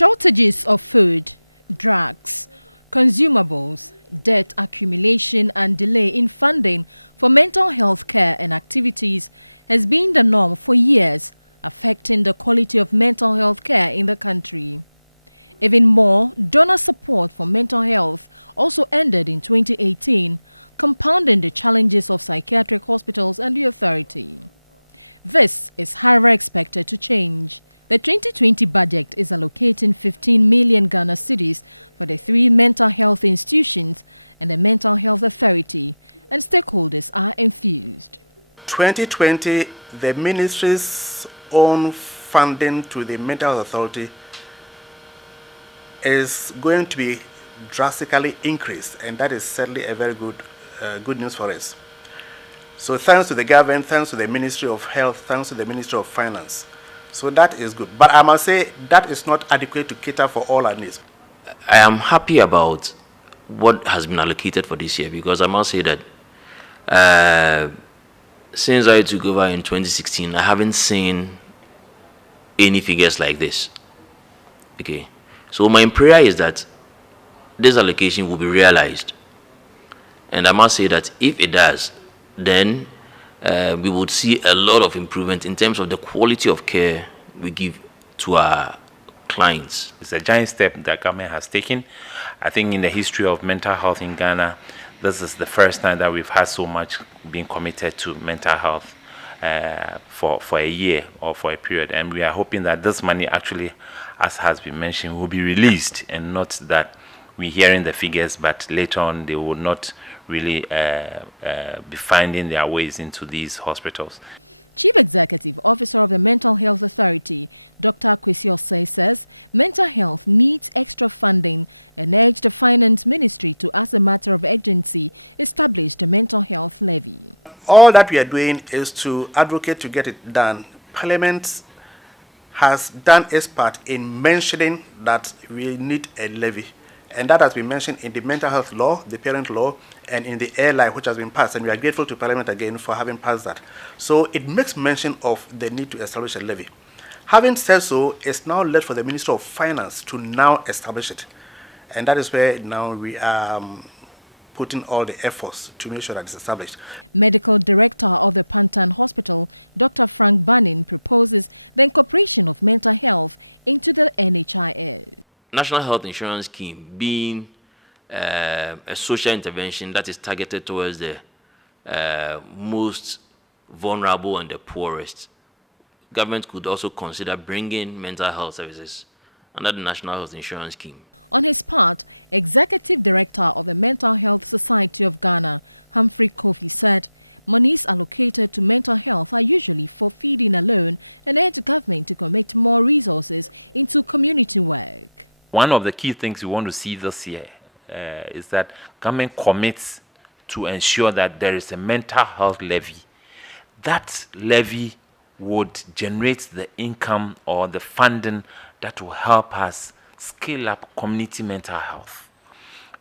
Shortages of food, drugs, consumables, debt accumulation and delay in funding for mental health care and activities has been the norm for years, affecting the quality of mental health care in the country. Even more, donor support for mental health also ended in 2018, compounding the challenges of psychiatric hospitals and the authority. This is however expected to change. The 2020 budget is allocating 15 million Ghana cedis for the 3 mental health institutions and the mental health authority, and stakeholders are enthused. 2020, the ministry's own funding to the mental health authority is going to be drastically increased, and that is certainly a very good news for us. So thanks to the government, thanks to the Ministry of Health, thanks to the Ministry of Finance. So that is good. But I must say that is not adequate to cater for all our needs. I am happy about what has been allocated for this year, because I must say that since I took over in 2016, I haven't seen any figures like this. Okay. So my prayer is that this allocation will be realized. And I must say that if it does, then we would see a lot of improvement in terms of the quality of care we give to our clients. It's a giant step that government has taken. I think in the history of mental health in Ghana, this is the first time that we've had so much being committed to mental health for a year or for a period. And we are hoping that this money actually, as has been mentioned, will be released, and not that we're hearing the figures, but later on they will not really be finding their ways into these hospitals. Chief Executive Officer of the Mental Health Authority, Dr. says mental health needs extra funding and urged the Finance Ministry to, as a matter of urgency, establish the mental health levy. All that we are doing is to advocate to get it done. Parliament has done its part in mentioning that we need a levy. And that has been mentioned in the mental health law, the parent law, and in the airline, which has been passed. And we are grateful to Parliament again for having passed that. So it makes mention of the need to establish a levy. Having said so, it's now left for the Minister of Finance to now establish it. And that is where now we are putting all the efforts to make sure that it's established. Medical Director of the Pantan Hospital, Dr. Frank Burning, proposes the incorporation of mental health into the NHIS. National Health Insurance Scheme being a social intervention that is targeted towards the most vulnerable and the poorest. Government could also consider bringing mental health services under the National Health Insurance Scheme. On his part, Executive Director of the Mental Health Society of Ghana, Frank said monies allocated to mental health are usually for feeding alone, and urged the government to commit more resources into community work. One of the key things we want to see this year is that government commits to ensure that there is a mental health levy. That levy would generate the income or the funding that will help us scale up community mental health.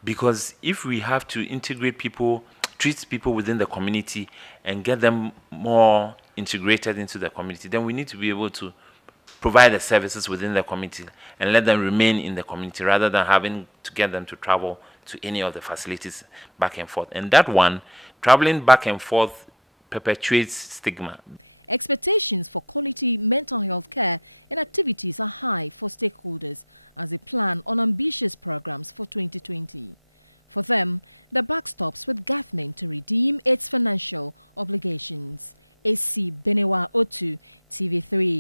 Because if we have to integrate people, treat people within the community and get them more integrated into the community, then we need to be able to provide the services within the community and let them remain in the community rather than having to get them to travel to any of the facilities back and forth. And that one, traveling back and forth perpetuates stigma. Expectations for quality mental health care and activities are high for stakeholders as a plan on ambitious progress for 2020. For them, the buck stops with government to redeem its financial obligations. AC 2102 CV3